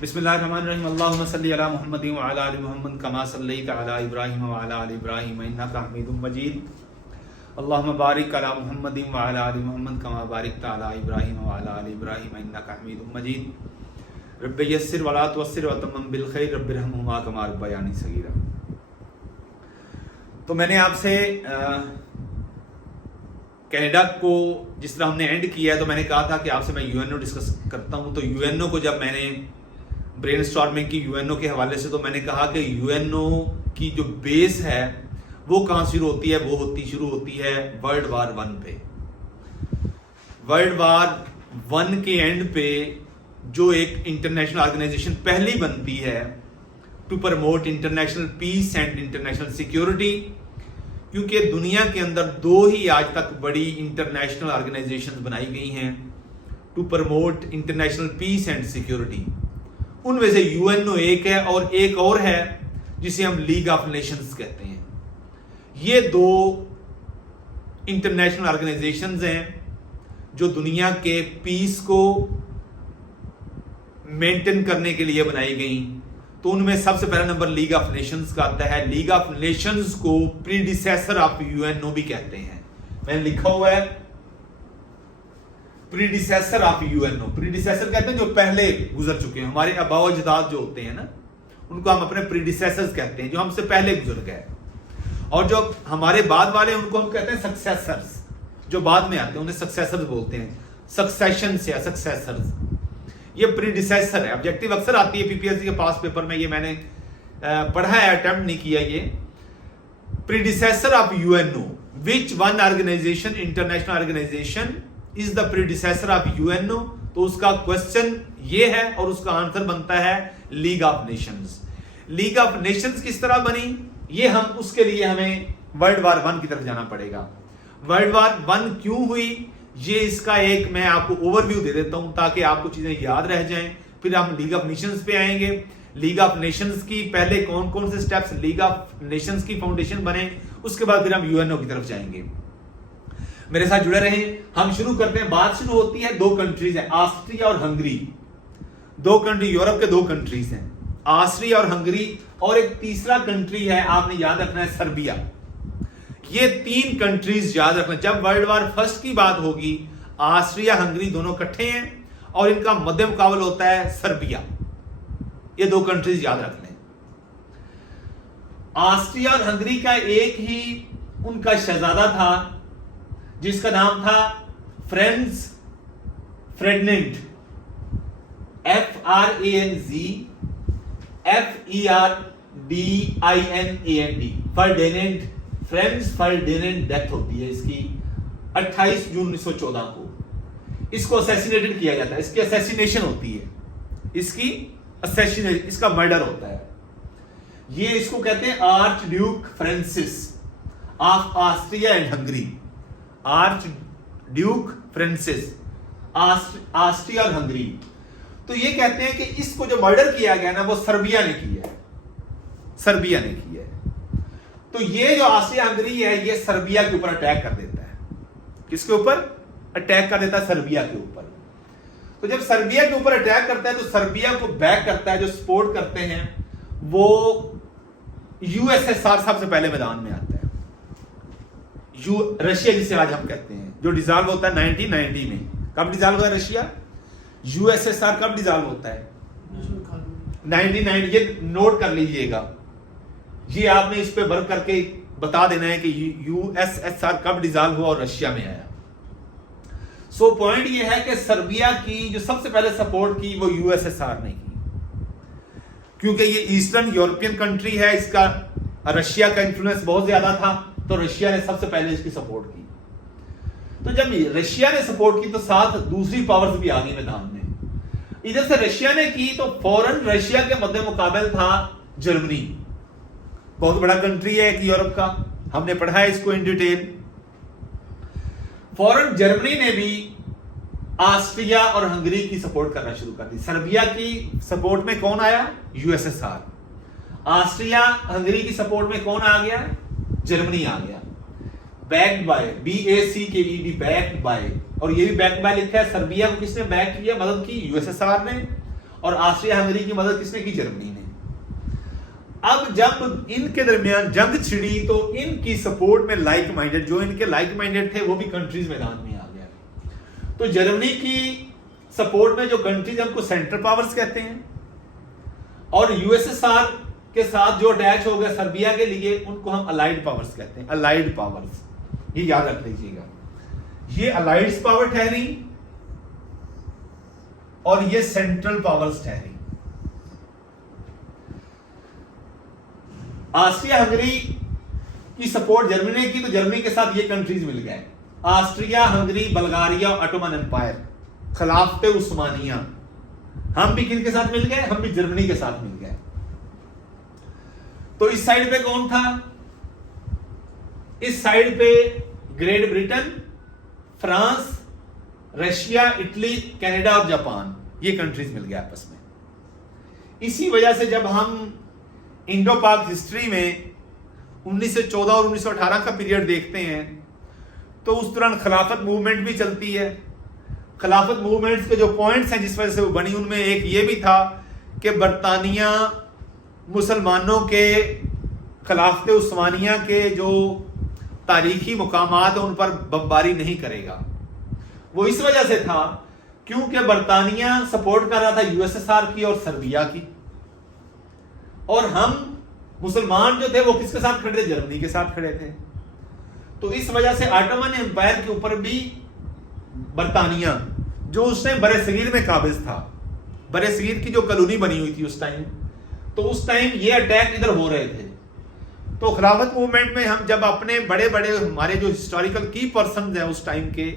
बिस्मिल्लाहिर्रहमानिर्रहीम अल्लाहुम्मा सल्ली अला मुहम्मदिन व अला आलि मुहम्मद कमा सल्लैता अला इब्राहीम व अला आलि इब्राहीम इन्नका हमीदुम मजीद। अल्लाहुम्मा बारिक अला मुहम्मदिन व अला आलि मुहम्मद कमा बारिकता अला इब्राहीम व अला आलि इब्राहीम इन्नका हमीदुम मजीद। रब्बि यस्सिर व ला तुअस्सिर व तम्मिम बिल खैर रब्बिरहम्हुमा कमा रब्बयानी सगीरा। तो मैंने आपसे कनाडा को जिस तरह हमने एंड किया है, तो मैंने कहा था कि आपसे मैं यूएनओ डिस्कस करता हूं। तो यूएनओ को जब मैंने ब्रेनस्टॉर्मिंग की यूएनओ के हवाले से, तो मैंने कहा कि यूएनओ की जो बेस है वो कहाँ शुरू होती है, वो शुरू होती है वर्ल्ड वार 1 पे। वर्ल्ड वार 1 के एंड पे जो एक इंटरनेशनल ऑर्गेनाइजेशन पहली बनती है to promote international peace and international security, क्योंकि दुनिया के अंदर 2 ही आज तक बड़ी इंटरनेशनल ऑर्गेनाइजेशंस बनाई गई हैं to promote international peace and security. उनमें से यूएनओ एक है और एक और है जिसे हम लीग ऑफ नेशंस कहते हैं। ये 2 इंटरनेशनल ऑर्गेनाइजेशंस हैं जो दुनिया के पीस को मेंटेन करने के लिए बनाई गई। तो उनमें सबसे पहला नंबर लीग ऑफ नेशंस का आता है। लीग ऑफ नेशंस को प्रीडिसेसर ऑफ यूएनओ भी कहते हैं। मैंने लिखा हुआ है प्रीडिसेसर ऑफ यूएनओ। प्रीडिसेसर कहते हैं जो पहले गुजर चुके हैं, हमारे आबा व अजदाद जो होते हैं ना, उनको हम अपने प्रीडिसेसर्स कहते हैं, जो हमसे पहले गुजर गए। और जो हमारे बाद वाले उनको हम कहते हैं सक्सेसर्स, जो बाद में आते हैं उन्हें सक्सेसर्स बोलते हैं। सक्सेशन से सक्सेसर्स, ये प्रीडिसेसर है। ऑब्जेक्टिव अक्सर आती है पीपीएससी के पास पेपर में, ये मैंने पढ़ा है, अटेम्प्ट नहीं किया। ये predecessor of UNO, which one organisation international organisation is the predecessor of UNO. तो उसका क्वेश्चन ये है और उसका आंसर बनता है league of Nations. League of Nations किस तरह बनी, ये हम उसके लिए हमें वर्ल्ड वार 1 की तरफ जाना पड़ेगा। वर्ल्ड वार 1 क्यों हुई, ये इसका एक मैं आपको ओवरव्यू दे देता हूं ताकि आपको चीजें याद रह जाएं। फिर हम लीग ऑफ नेशंस पे आएंगे। लीग ऑफ नेशंस की पहले कौन कौन से स्टेप्स लीग ऑफ नेशंस की फाउंडेशन बने, उसके बाद फिर हम यूएनओ की तरफ जाएंगे। मेरे साथ जुड़े रहें। हम शुरू करते हैं। बात शुरू होती है 2 कंट्रीज है, ऑस्ट्रिया और हंगरी। 2 कंट्री, यूरोप के 2 कंट्रीज हैं, ऑस्ट्रिया और हंगरी। और एक तीसरा कंट्री है, आपने याद रखना है, सर्बिया। ये 3 कंट्रीज याद रखना। जब वर्ल्ड वार 1 की बात होगी, ऑस्ट्रिया हंगरी दोनों इकट्ठे हैं और इनका मध्य मुकाबला होता है सर्बिया। ये 2 कंट्रीज याद रख लें। ऑस्ट्रिया और हंगरी का एक ही उनका शहजादा था जिसका नाम था Franz Ferdinand, FRANZ Ferdinand, Franz Ferdinand. Death होती है इसकी 28 जून 1914 को। इसको असैसिनेटेड किया जाता है, इसकी असैसिनेशन होती है, इसकी असैसिनेशन, इसका मर्डर होता है। ये इसको कहते हैं arch Duke Francis of Austria and Hungary. Arch Duke Francis, Austria और हंगरी। तो ये कहते हैं कि इसको जो मर्डर किया गया ना, वो सर्बिया ने किया है, सर्बिया ने किया है। तो ये जो ऑस्ट्रिया हंगरी है, ये सर्बिया के ऊपर अटैक कर देता है। किसके ऊपर अटैक कर देता है? सर्बिया के ऊपर। तो जब सर्बिया के ऊपर अटैक करता है, तो सर्बिया को बैक करता है, जो सपोर्ट करते हैं वो यूएसएसआर सबसे पहले मैदान में आता है। रशिया जिसे आज हम कहते हैं, जो डिसॉल्व होता है 1990 में। कब डिसॉल्व हुआ रशिया? यूएसएसआर कब डिसॉल्व होता है? 1990। ये नोट कर लीजिएगा, ये आपने इस पे वर्क करके बता देना है कि यूएसएसआर कब डिसॉल्व हुआ और रशिया में आया। सो पॉइंट ये है कि सर्बिया की जो सबसे पहले सपोर्ट की वो यूएसएसआर ने की, क्योंकि ये ईस्टर्न यूरोपियन कंट्री है, इसका रशिया का इंफ्लुएंस बहुत ज्यादा था, तो रशिया ने सबसे पहले इसकी सपोर्ट की। तो जब रशिया ने सपोर्ट की, तो साथ दूसरी पावर्स भी आ गई मैदान में। इधर से रशिया ने की, तो फौरन रशिया के मध्य मुकाबले था जर्मनी। बहुत बड़ा कंट्री है एक यूरोप का, हमने पढ़ा है इसको इन डिटेल। फौरन जर्मनी ने भी ऑस्ट्रिया और हंगरी की सपोर्ट करना शुरू कर दी। सर्बिया की सपोर्ट में कौन आया? यूएसएसआर। ऑस्ट्रिया हंगरी की सपोर्ट में कौन आ गया? जर्मनी आ गया। Backed by, BACKED, backed by. और ये भी बैक्ड बाय लिखा है। सर्बिया को किसने बैक किया, मदद की? यूएसएसआर ने। और ऑस्ट्रिया हंगरी की मदद किसने की? जर्मनी ने। अब जब इनके दरमियान जंग छिड़ी तो इनकी सपोर्ट में लाइक माइंडेड, जो इनके लाइक माइंडेड थे वो भी कंट्रीज मैदान में आ गया। तो जर्मनी की सपोर्ट में जो कंट्रीज, हमको सेंट्रल पावर्स कहते हैं, और यूएसएसआर के साथ जो अटैच हो गया सर्बिया के लिए, उनको हम अलाइड पावर्स कहते हैं। अलाइड पावर्स, ये याद रख लीजिएगा, ये अलाइड पावर ठहरी और ये सेंट्रल पावर्स ठहरी। ऑस्ट्रिया हंगरी की सपोर्ट जर्मनी ने की, तो जर्मनी के साथ ये कंट्रीज मिल गए, Austria Hungary, Bulgaria, Ottoman Empire, खिलाफत उस्मानिया। हम भी किन के साथ मिल गए? हम भी जर्मनी के साथ मिल गए। तो इस साइड पे कौन था? इस साइड पे great Britain, France, Russia, Italy, Canada और जापान, ये कंट्रीज मिल गए आपस में। इसी वजह से जब हम इंडो पाक हिस्ट्री में 1914 और 1918 का पीरियड देखते हैं तो उस दौरान खिलाफत मूवमेंट भी चलती है। खिलाफत मूवमेंट्स के जो पॉइंट्स हैं जिस वजह से वो बनी, उनमें एक ये भी था कि बरतानिया मुसलमानों के खिलाफत उस्मानिया के जो तारीखी मुकामात हैं उन पर बमबारी नहीं करेगा। वो इस वजह से था क्योंकि बरतानिया सपोर्ट कर रहा था यूएसएसआर की और सर्बिया की, और हम मुसलमान जो थे वो किसके साथ खड़े थे? जर्मनी के साथ खड़े थे। तो इस वजह से ऑटोमन एम्पायर के ऊपर भी बरतानिया, जो उस टाइम बरे सगीर में काबिज था, बरे सगीर की जो कॉलोनी बनी हुई थी उस टाइम, तो उस टाइम ये अटैक इधर हो रहे थे। तो खिलाफत मूवमेंट में हम जब अपने बड़े बड़े हमारे जो हिस्टोरिकल की पर्सन हैं उस टाइम के,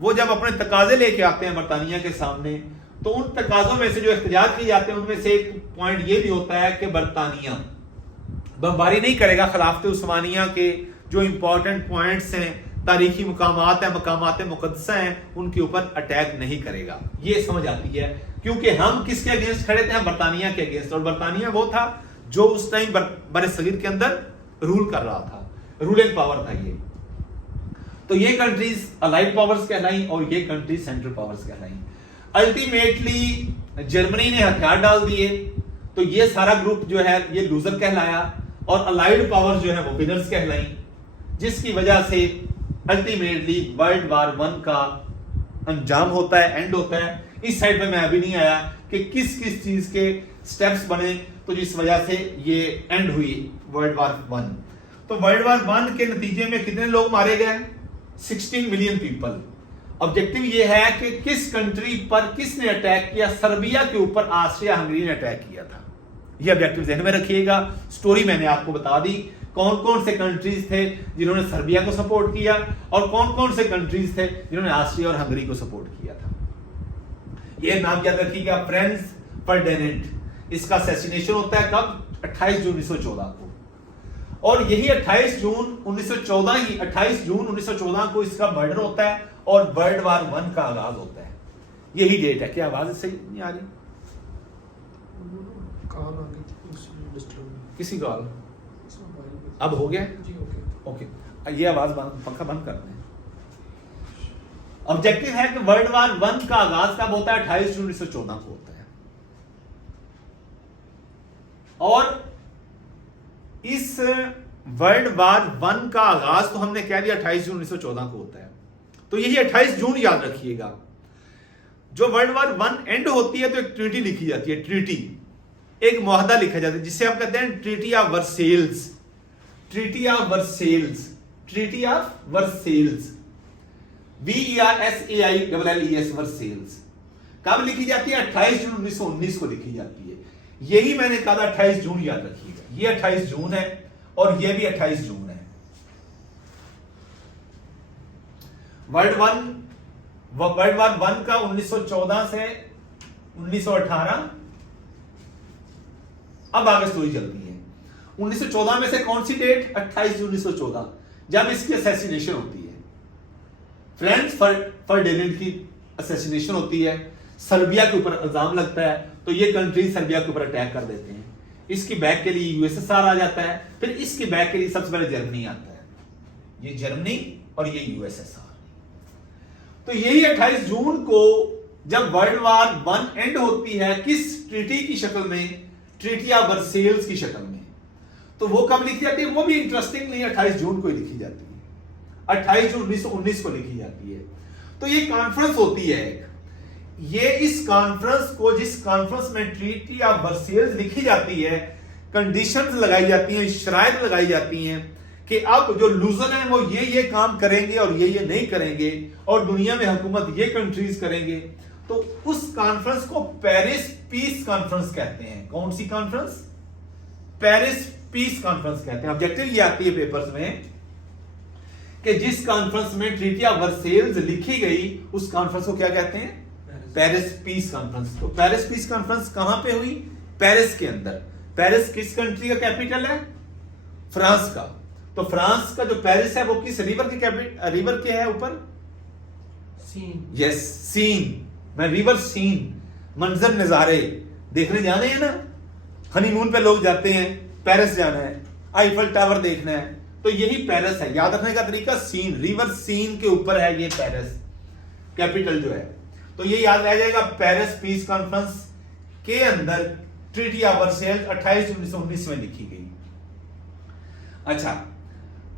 वो जब अपने तकाजे लेके आते हैं बरतानिया के सामने, तो उन तकाजों में से जो एहतजाज किए जाते हैं उनमें से एक पॉइंट ये भी होता है कि बरतानिया बमबारी नहीं करेगा, खिलाफत उस्मानिया के जो इंपॉर्टेंट पॉइंट्स हैं, तारीखी मुकामात हैं, मकामात मुकद्दसा हैं, उनके ऊपर अटैक नहीं करेगा। ये समझ आती है क्योंकि हम किसके अगेंस्ट खड़े थे? हम बरतानिया के अगेंस्ट, और बरतानिया वो था जो उस टाइम बरे सगीर के अंदर रूल कर रहा था, रूलिंग पावर था ये। तो ये कंट्रीज अलाइड पावर्स कहलाई और ये कंट्रीज सेंट्रल पावर्स कहलाई। अल्टीमेटली जर्मनी ने हथियार डाल दिए, तो ये सारा ग्रुप जो है ये लूजर कहलाया, और अलाइड पावर्स जो है वो विनर्स कहलाई, जिसकी वजह से अल्टीमेटली वर्ल्ड वार 1 का अंजाम होता है, एंड होता है। इस साइड पे मैं अभी नहीं आया कि किस किस चीज के स्टेप्स बने, तो जिस वजह से ये एंड हुई वर्ल्ड वार 1। तो वर्ल्ड वार 1 के नतीजे में कितने लोग मारे गए? 16 मिलियन पीपल। ऑब्जेक्टिव ये है कि किस कंट्री पर किसने अटैक किया? सर्बिया के ऊपर ऑस्ट्रिया हंगरी ने अटैक किया था। ये ऑब्जेक्टिव ध्यान में रखिएगा। स्टोरी मैंने आपको बता दी, कौन कौन से कंट्रीज थे जिन्होंने सर्बिया को सपोर्ट किया और कौन कौन से कंट्रीज थे जिन्होंने ऑस्ट्रिया और हंगरी को सपोर्ट किया था। ये नाम याद रखिएगा, फ्रांज फर्डिनेंड। इसका असैसिनेशन होता है कब? 28 जून 1914 को, और यही 28 जून 1914 को इसका मर्डर होता है और वर्ल्ड वार 1 का आगाज होता है। यही डेट है। क्या आवाज सही नहीं आ रही? किसी कॉल अब हो गया? ओके, ये आवाज पंखा बंद कर दें। ऑब्जेक्टिव है कि वर्ल्ड वार 1 का आगाज कब होता है? 28 जून 1914 को होता है, और इस वर्ल्ड वार 1 का आगाज तो हमने कह दिया 28 जून 1914 को होता है। तो यही 28 जून याद रखिएगा। जो वर्ल्ड वार 1 एंड होती है तो एक ट्रीटी लिखी जाती है, ट्रीटी, एक मुआहदा लिखा जाता है जिसे हम कहते हैं treaty of Versailles. Treaty of Versailles, treaty of Versailles, VERSAILLES, Versailles. कब लिखी जाती है? 28 जून 1919 को लिखी जाती है। यही मैंने कहा था 28 जून याद रखिएगा। ये 28 जून है और ये भी 28 जून है। वर्ल्ड वार 1 का 1914 से 1918। अब आगे स्टोरी चलती है। 1914 में से कौन सी डेट? 28 जून 1914, जब इसकी असैसिनेशन होती है। फ्रांज फर्डिनेंड की असैसिनेशन होती है, सर्बिया के ऊपर इल्जाम लगता है, तो ये कंट्री सर्बिया के ऊपर अटैक कर देते हैं। इसकी बैक के लिए यूएसएसआर आ जाता है, फिर इसकी बैक के लिए सबसे पहले जर्मनी आता है। ये जर्मनी और ये यूएसएसआर। तो यही 28 जून को जब वर्ल्ड वार 1 एंड होती है किस ट्रीटी की शक्ल में? ट्रीटी ऑफ वर्सेल्स की शक्ल में। तो वो कब लिखी जाती है? वो भी इंटरेस्टिंगली 28 जून को ही लिखी जाती है, 28 जून 1919 को लिखी जाती है। तो ये कॉन्फ्रेंस होती है एक, ये इस कॉन्फ्रेंस को, जिस कॉन्फ्रेंस में ट्रीटी ऑफ वर्सेल्स लिखी जाती है, कंडीशंस लगाई जाती हैं, शराइत लगाई जाती हैं कि अब जो लूजर हैं वो ये काम करेंगे और ये नहीं करेंगे, और दुनिया में हुकूमत ये कंट्रीज करेंगे। तो उस कॉन्फ्रेंस को पेरिस पीस कॉन्फ्रेंस कहते हैं। कौन सी कॉन्फ्रेंस? पेरिस पीस कॉन्फ्रेंस कहते हैं। ऑब्जेक्टिव ये आती है पेपर्स में कि जिस कॉन्फ्रेंस में ट्रीटी ऑफ वर्सेल्स लिखी गई उस कॉन्फ्रेंस को क्या कहते हैं? Paris peace conference. तो पेरिस पीस कॉन्फ्रेंस कहां पे हुई? पेरिस के अंदर। पेरिस किस कंट्री का कैपिटल है? फ्रांस का। तो फ्रांस का जो पेरिस है वो किस रिवर के रिवर के है ऊपर? सीन। Yes, Seine. मैं रिवर सीन, मंजर नजारे देखने जाने हैं ना, हनीमून पे लोग जाते हैं, पेरिस जाना है, आईफल टावर देखना है, तो यही पेरिस है। याद रखने का तरीका सीन, रिवर सीन के ऊपर है ये पेरिस कैपिटल जो है। तो ये याद रह जाएगा। पेरिस पीस कॉन्फ्रेंस के अंदर ट्रीटी ऑफ वर्सेल्स 28 जून 1919 में लिखी गई। अच्छा,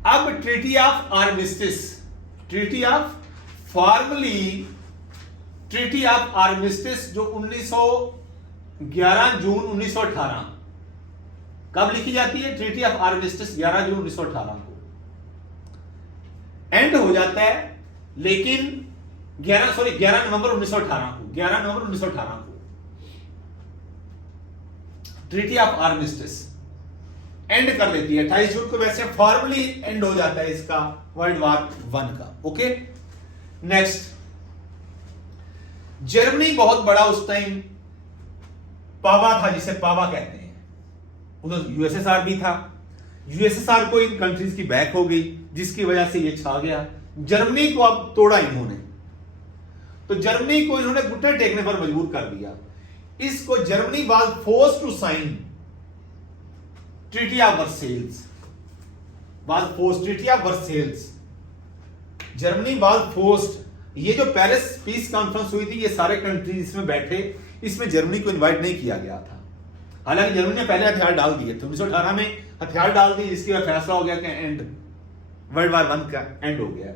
अब treaty of armistice, treaty of formally treaty of armistice जो 11 जून 1918 कब लिखी जाती है? ट्रीटी ऑफ आर्मिस्टिस 11 जून 1918 को एंड हो जाता है, लेकिन 11 नवंबर 1918 को, 11 नवंबर 1918 को ट्रीटी ऑफ आर्मिस्टिस एंड कर देती है। 28 जून को वैसे फॉर्मली एंड हो जाता है इसका वर्ल्ड वार 1 का। ओके, नेक्स्ट, जर्मनी बहुत बड़ा उस टाइम पावा था, जिसे पावा कहते हैं। उधर यूएसएसआर भी था। यूएसएसआर को इन कंट्रीज की बैक हो गई, जिसकी वजह से ये छा गया। जर्मनी को अब तोड़ा इन्होंने, तो जर्मनी को इन्होंने घुटने टेकने पर मजबूर कर दिया। इसको Germany was forced to sign treaty of Versailles, was forced, treaty of Versailles, Germany was forced. ये जो पेरिस पीस कॉन्फ्रेंस हुई थी, ये सारे कंट्रीज इसमें बैठे, इसमें जर्मनी को इनवाइट नहीं किया गया था। हालांकि जर्मनी ने पहले हथियार डाल दिए थे, 1918 में हथियार डाल दिए, जिसके बाद फैसला हो गया कि एंड वर्ल्ड वार 1 का एंड हो गया।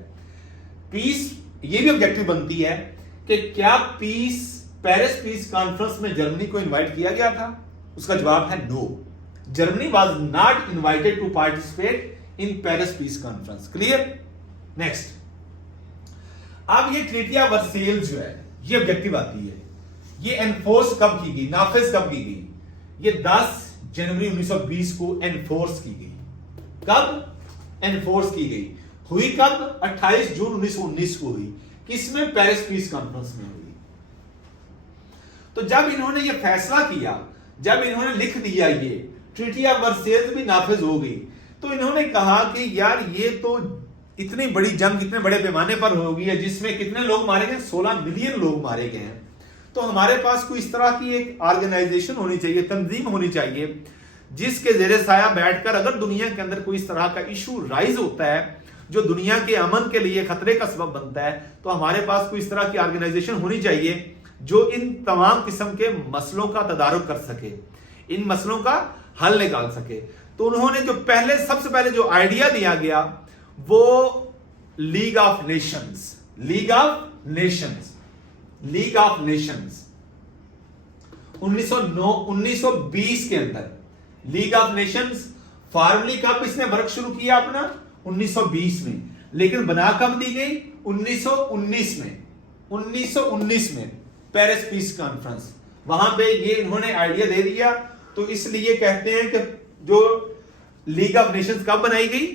पीस, ये भी ऑब्जेक्टिव बनती है कि क्या पीस, पेरिस पीस कॉन्फ्रेंस में जर्मनी को इनवाइट किया गया था? उसका जवाब है no. Germany was not invited to participate in Paris peace conference. Clear? Next, अब ये ट्रीटी ऑफ वर्सेल्स जो है, ये ऑब्जेक्टिव आती है, ये एनफोर्स कब की गई, नाफिज कब की गई? ये 10 जनवरी 1920 को एनफोर्स की गई। कब एनफोर्स की गई? हुई कब? 28 जून 1919 को हुई। किसमें? पेरिस पीस कॉन्फ्रेंस में हुई। तो जब इन्होंने ये फैसला किया, जब इन्होंने लिख दिया ये ट्रीटी ऑफ वर्सेल्स भी नाफिज हो गई, तो इन्होंने कहा कि यार ये तो इतनी बड़ी जंग इतने बड़े पैमाने पर होगी है, जिसमें कितने लोग मारे गए? 16 मिलियन लोग मारे गए हैं। तो हमारे पास कोई इस तरह की एक ऑर्गेनाइजेशन होनी चाहिए, तंजीम होनी चाहिए, जिसके जेरे साया बैठकर अगर दुनिया के अंदर कोई इस तरह का इशू राइज होता है जो दुनिया के अमन के लिए खतरे का सबब बनता है, तो हमारे पास कोई इस तरह की ऑर्गेनाइजेशन होनी चाहिए जो इन तमाम किस्म के मसलों का तदारुक कर सके, इन मसलों का हल निकाल सके। तो उन्होंने जो पहले, सबसे पहले जो आइडिया दिया गया वो league of Nations, league of Nations, league of Nations 1920 के अंदर लीग ऑफ नेशंस फॉर्मली कब इसने वर्क शुरू किया अपना? 1920 में। लेकिन बना कब दी गई? 1919 में। 1919 में पेरिस पीस कॉन्फ्रेंस, वहां पे ये इन्होंने आइडिया दे दिया। तो इसलिए कहते हैं कि जो लीग ऑफ नेशंस कब बनाई गई?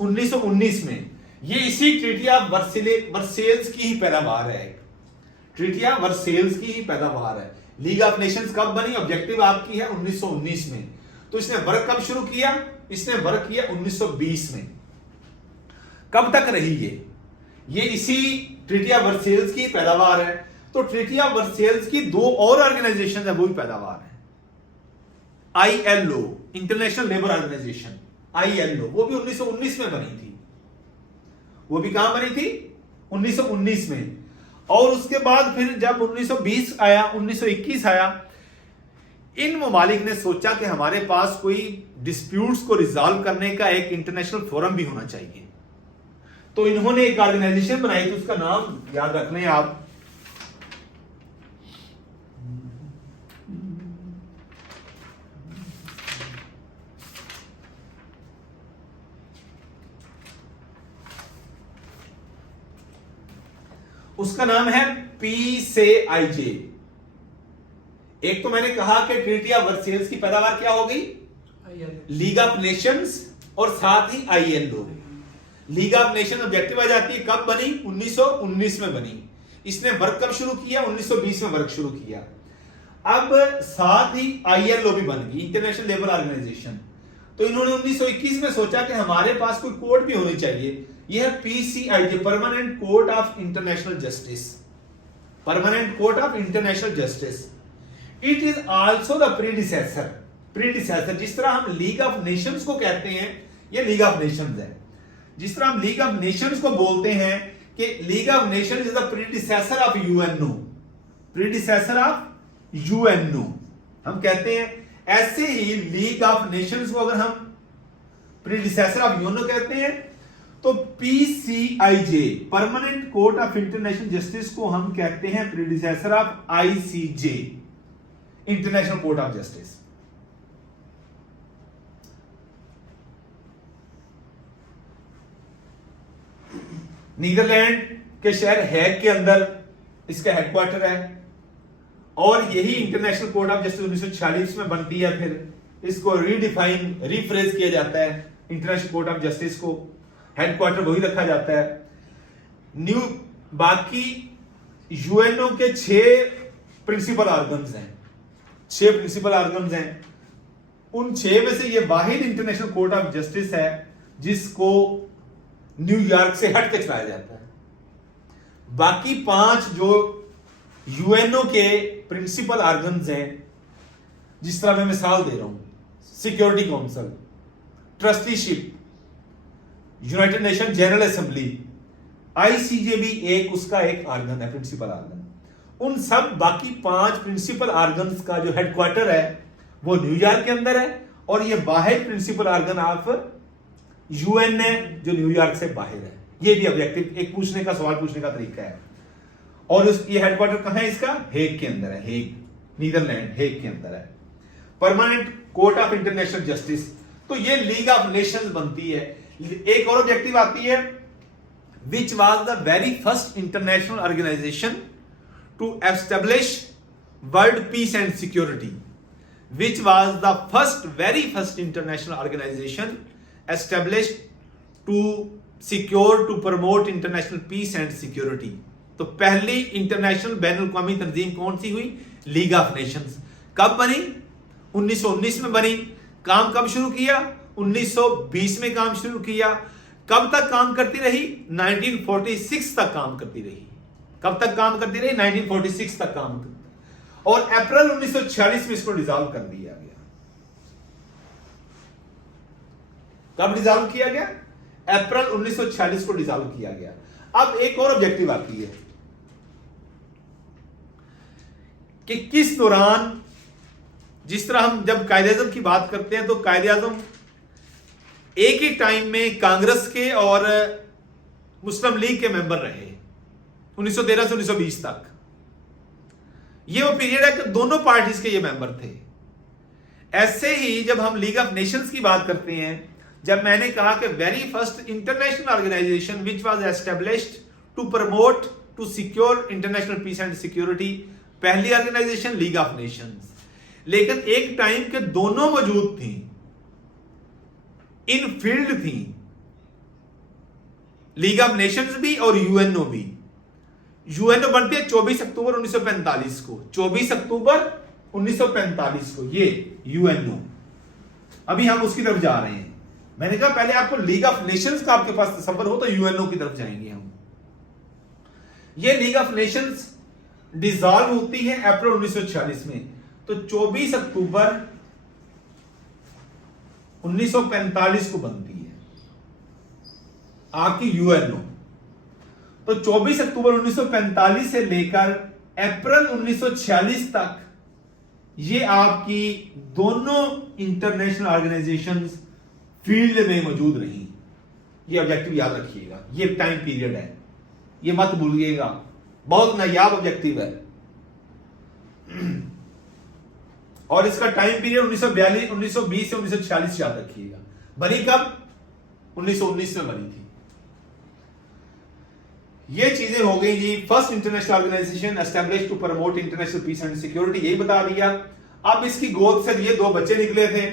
1919 में। ये इसी ट्रीटी ऑफ वर्सेल्स की ही पैदावार है, ट्रीटी ऑफ वर्सेल्स की ही पैदावार है। लीग ऑफ नेशंस कब बनी? ऑब्जेक्टिव आपकी है 1919 में। तो इसने वर्क कब शुरू किया? इसने वर्क किया 1920 में। कब तक रही ये इसी ट्रीटी ऑफ वर्सेल्स की पैदावार है। तो ट्रीटी ऑफ वर्सेल्स की 2 और ऑर्गेनाइजेशन है, वो भी पैदावार है। ILO, international labour organisation, ILO, वो भी 1919 में बनी थी। वो भी कहां बनी थी? 1919 में। और उसके बाद फिर जब 1920 आया, 1921 आया, इन ममालिक ने सोचा कि हमारे पास कोई डिस्प्यूट्स को रिजॉल्व करने का एक इंटरनेशनल फोरम भी होना चाहिए। तो इन्होंने एक ऑर्गेनाइजेशन बनाई थी, उसका नाम याद रख लें आप, उसका नाम है PCIJ। एक तो मैंने कहा कि ट्रीटी ऑफ वर्सेल्स की पैदावार क्या हो गई, लीग ऑफ नेशंस, और साथ ही ILO। League of nation objective आ जाती है, कब बनी, 1919 में बनी। इसने वर्क कब शुरू किया, 1920 में वर्क शुरू किया। अब साथ ही ILO भी बन गई, इंटरनेशनल लेबर ऑर्गेनाइजेशन। तो इन्होंने 1921 में सोचा कि हमारे पास कोई कोड भी होनी चाहिए। यह है PCIJ, permanent court of international justice, permanent court of international justice. It is also the predecessor, जिस तरह हम लीग ऑफ नेशंस को कहते हैं, यह लीग ऑफ नेशंस है। जिस तरह हम लीग ऑफ नेशंस को बोलते हैं कि league of Nations is the predecessor of UNO, predecessor of UNO हम कहते हैं, ऐसे ही लीग ऑफ नेशंस को अगर हम प्रीडिसेसर ऑफ UNO कहते हैं, तो PCIJ, permanent court of international justice, को हम कहते हैं predecessor of ICJ, international court of justice. Netherland के शहर हैग के अंदर इसका हेडक्वार्टर है, और यही इंटरनेशनल कोर्ट ऑफ जस्टिस 1946 में बनती है। फिर इसको रीडिफाइन, रीफ्रेज किया जाता है, इंटरनेशनल कोर्ट ऑफ जस्टिस को हेडक्वार्टर वही रखा जाता है। न्यू बाकी UNO के 6 प्रिंसिपल ऑर्गन्स हैं, 6 प्रिंसिपल ऑर्गन्स हैं। उन 6 में से ये वाहिद इंटरनेशनल कोर्ट ऑफ जस्टिस है जिसको न्यूयॉर्क से हट के चलाया जाता है। बाकी 5 जो UNO के प्रिंसिपल ऑर्गन्स हैं, जिस तरह मैं मिसाल दे रहा हूं, security council, trusteeship, United nation general assembly, ICJ भी उसका एक ऑर्गन है, प्रिंसिपल ऑर्गन। उन सब बाकी 5 प्रिंसिपल ऑर्गन्स का जो हेडक्वार्टर है वो न्यूयॉर्क के अंदर है, और ये वाहिद प्रिंसिपल ऑर्गन ऑफ UN है जो न्यूयॉर्क से बाहर है। ये भी ऑब्जेक्टिव, एक पूछने का सवाल पूछने का तरीका है। और ये हेडक्वार्टर कहां है इसका, हेग के अंदर है, हेग, नीदरलैंड, हेग के अंदर है। Permanent court of international justice, तो ये लीग ऑफ नेशंस बनती है। एक और ऑब्जेक्टिव आती है, which was the very first international organisation to establish world peace and security, which was the very first international organisation established to secure, to promote international peace and security। तो पहली international बैनुल अक़वामी तंजीम कौन सी हुई, league of Nations. कब बनी, 1919 में बनी। काम कब शुरू किया, 1920 में काम शुरू किया। कब तक काम करती रही, 1946 तक काम करती रही। कब तक काम करती रही, 1946 तक काम करती, और अप्रैल 1946 में इसको डिसॉल्व कर दिया गया। कब डिसॉल्व किया गया, अप्रैल 1946 को डिसॉल्व किया गया। अब एक और ऑब्जेक्टिव आती है कि किस दौरान, जिस तरह हम जब कायदे-ए-आज़म की बात करते हैं तो कायदे-ए-आज़म एक ही टाइम में कांग्रेस के और मुस्लिम लीग के मेंबर रहे 1913 से 1920 तक। ये वो पीरियड है कि दोनों पार्टीज के ये मेंबर थे। ऐसे ही जब हम लीग ऑफ नेशंस की बात करते हैं, जब मैंने कहा कि very first international organisation which was established to promote, to secure international peace and security, पहली ऑर्गेनाइजेशन लीग ऑफ नेशंस। लेकिन एक टाइम के दोनों मौजूद थी, इन फील्ड थी, लीग ऑफ नेशंस भी और UNO भी। UNO बनती है 24 अक्टूबर 1945 को, 24 अक्टूबर 1945 को ये UNO। अभी हम उसकी तरफ जा रहे हैं। मैंने कहा पहले आपको लीग ऑफ नेशंस का आपके पास तसव्वुर हो तो UNO की तरफ जाएंगे हम। ये लीग ऑफ नेशंस डिसॉल्व होती है अप्रैल 1946 में, तो 24 अक्टूबर 1945 को बनती है आपकी UNO। तो 24 अक्टूबर 1945 से लेकर अप्रैल 1946 तक ये आपकी दोनों इंटरनेशनल ऑर्गेनाइजेशंस फील्ड में मौजूद रही। ये ऑब्जेक्टिव याद रखिएगा, ये टाइम पीरियड है, ये मत भूलिएगा, बहुत नायाब ऑब्जेक्टिव है। और इसका टाइम पीरियड 1920 से 1946 याद रखिएगा। बनी कब? 1919 में बनी थी। ये चीजें हो गई जी। First international organisation established to promote international peace and security, यही बता दिया। अब इसकी गोद से ये दो बच्चे निकले थे,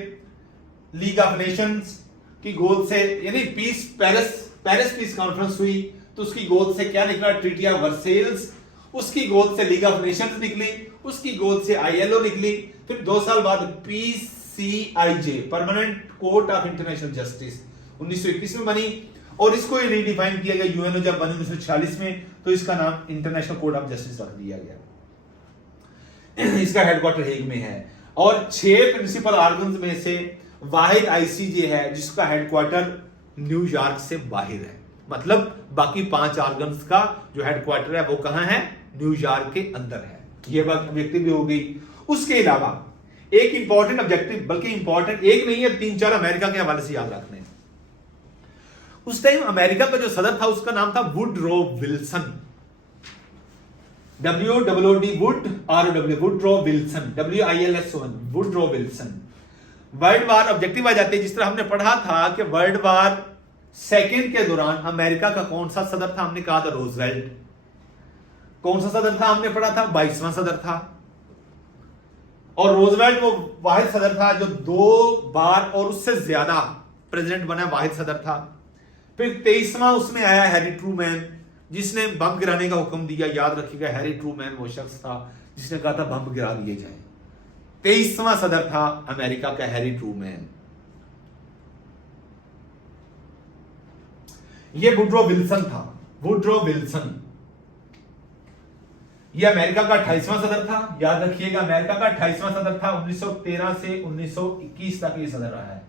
लीग ऑफ नेशंस की गोद से, यानी पीस पेरिस पीस कॉन्फ्रेंस हुई तो उसकी गोद से क्या निकला? Treaty of Versailles. उसकी गोद से लीग ऑफ नेशंस निकली, उसकी गोद से आईएलओ निकली। फिर 2 साल बाद PCIJ, permanent court of international justice, 1921 में बनी। और इसको रीडिफाइन किया गया यूएनओ जब बनी 1946 में, तो इसका नाम इंटरनेशनल कोर्ट ऑफ जस्टिस रख दिया गया। इसका हेडक्वार्टर हेग में है। और 6 प्रिंसिपल ऑर्गन्स में से वाहिद आईसीजे है जिसका हेडक्वार्टर न्यूयॉर्क से बाहर है। मतलब बाकी 5 ऑर्गन्स का जो हेडक्वार्टर है वो कहां है? न्यूयॉर्क के अंदर है। ये बात ऑब्जेक्टिव भी हो गई। उसके अलावा एक इंपॉर्टेंट ऑब्जेक्टिव, बल्कि इंपॉर्टेंट एक नहीं है, 3-4 अमेरिका के हवाले से याद रखने। उस टाइम अमेरिका का जो सदर था उसका नाम था Woodrow Wilson, WOOD wood ROW, Woodrow Wilson, WILSON, Woodrow Wilson. World war objective आ जाते हैं। जिस तरह हमने पढ़ा था कि वर्ल्ड वार सेकेंड के दौरान अमेरिका का कौन सा सदर था? हमने कहा था रोजवेल्ट। कौन सा सदर था? हमने पढ़ा था 22वां सदर था। और रोजवेल्ट वो वाहिद सदर था जो 2 बार और उससे ज्यादा प्रेसिडेंट बना, वाहिद सदर था। फिर 23वां उसमें आया हैरी ट्रूमैन, जिसने बम गिराने का हुक्म दिया। याद रखिएगा, हैरी ट्रूमैन वो शख्स था जिसने कहा था बम गिरा दिए जाए। 23वां सदर था अमेरिका का हैरी ट्रूमैन। ये वुडरो विल्सन था, वुडरो विल्सन। ये अमेरिका का 28वां सदर था। याद रखिएगा, अमेरिका का 28वां सदर था। 1913 से 1921 तक ये सदर रहा है।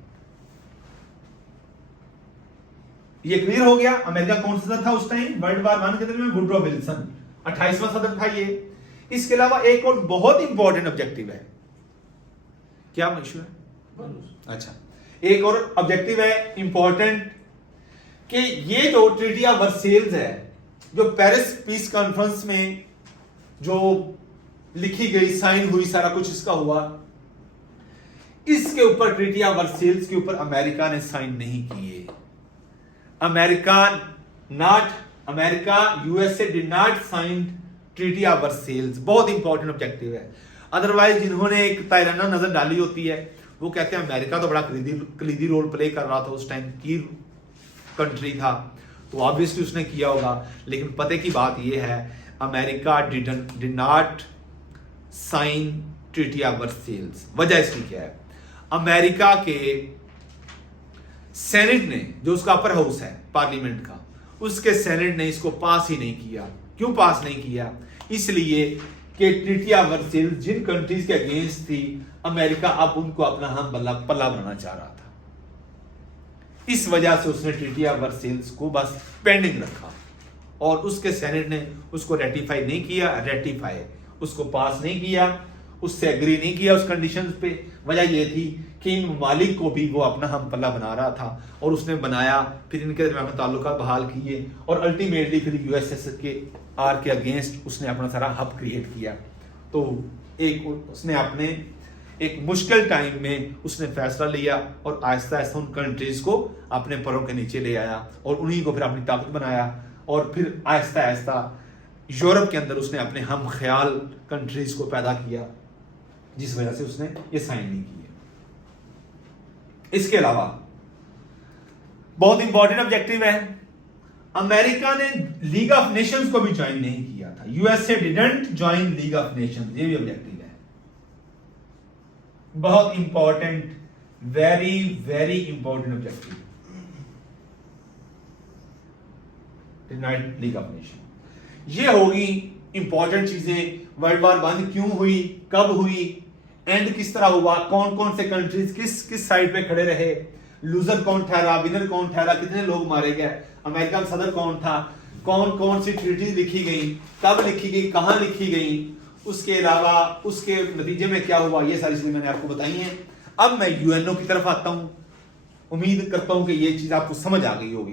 ये क्लियर हो गया अमेरिका कौन सा सदर था उस टाइम वर्ल्ड वार 1 के दौरान? वुडरो विल्सन 28वां सदर था ये। इसके अलावा एक और बहुत इंपॉर्टेंट ऑब्जेक्टिव है। क्या इशू है? अच्छा, एक और ऑब्जेक्टिव है इंपॉर्टेंट कि ये जो ट्रीटी ऑफ वर्सेल्स है, जो पेरिस पीस कॉन्फ्रेंस में जो लिखी गई, साइन हुई, सारा कुछ इसका हुआ, इसके ऊपर ट्रीटी ऑफ वर्सेल्स के ऊपर अमेरिका ने साइन नहीं किए। America USA did not sign treaty of Versailles. बहुत इंपॉर्टेंट ऑब्जेक्टिव है। अदरवाइज जिन्होंने एक तायराना नजर डाली होती है वो कहते हैं अमेरिका तो बड़ा कलीदी रोल प्ले कर रहा था उस टाइम, की कंट्री था, तो ऑब्वियसली उसने किया होगा। लेकिन पते की बात यह है, America did not sign treaty of Versailles. वजह इसकी क्या है? अमेरिका के सेनेट ने, जो उसका अपर हाउस है पार्लियामेंट का, उसके सेनेट ने इसको पास ही नहीं किया। क्यों पास नहीं किया? इसलिए कि ट्रीटी ऑफ वर्सेल्स जिन कंट्रीज के अगेंस्ट थी, अमेरिका अब उनको अपना हम पल्ला बनाना चाह रहा था। इस वजह से उसने ट्रीटी ऑफ वर्सेल्स को बस पेंडिंग रखा और उसके सेनेट ने उसको रेटिफाई नहीं किया, उसको पास नहीं किया, उससे एग्री नहीं किया उस कंडीशंस पे। वजह यह थी कि इन ममालिक को भी वो अपना हम पल्ला बना रहा था और उसने बनाया। फिर इनके दरमियान ताल्लुकात बहाल किए और अल्टीमेटली फिर यूएसएसआर के अगेंस्ट उसने अपना सारा हब क्रिएट किया। तो उसने अपने एक मुश्किल टाइम में उसने फैसला लिया और आहिस्ता आहिस्ता उन कंट्रीज को अपने पैरों के नीचे ले आया और उन्हीं को फिर अपनी ताकत बनाया। और फिर आहिस्ता आहिस्ता यूरोप के अंदर उसने अपने हम ख्याल कंट्रीज को पैदा किया, जिस वजह से उसने ये साइन नहीं किए। इसके अलावा बहुत इंपॉर्टेंट ऑब्जेक्टिव है, अमेरिका ने लीग ऑफ नेशंस को भी ज्वाइन नहीं किया था। USA didn't join league of Nations, ये भी ऑब्जेक्टिव है। बहुत important, very very important objective, denied league of nation. ये होगी इंपॉर्टेंट चीजें। वर्ल्ड वार 1 क्यों हुई, कब हुई, एंड किस तरह हुआ, कौन कौन से कंट्रीज किस साइड पे खड़े रहे, लूजर कौन ठहरा, विनर कौन ठहरा, कितने लोग मारे गए, अमेरिका का सदर कौन था, कौन कौन सी ट्रीटीज लिखी गई, कब लिखी गई, कहां लिखी गई, उसके अलावा उसके नतीजे में क्या हुआ, ये सारी चीजें मैंने आपको बताई हैं। अब मैं यूएनओ की तरफ आता हूं। उम्मीद करता हूं कि ये चीज आपको समझ आ गई होगी।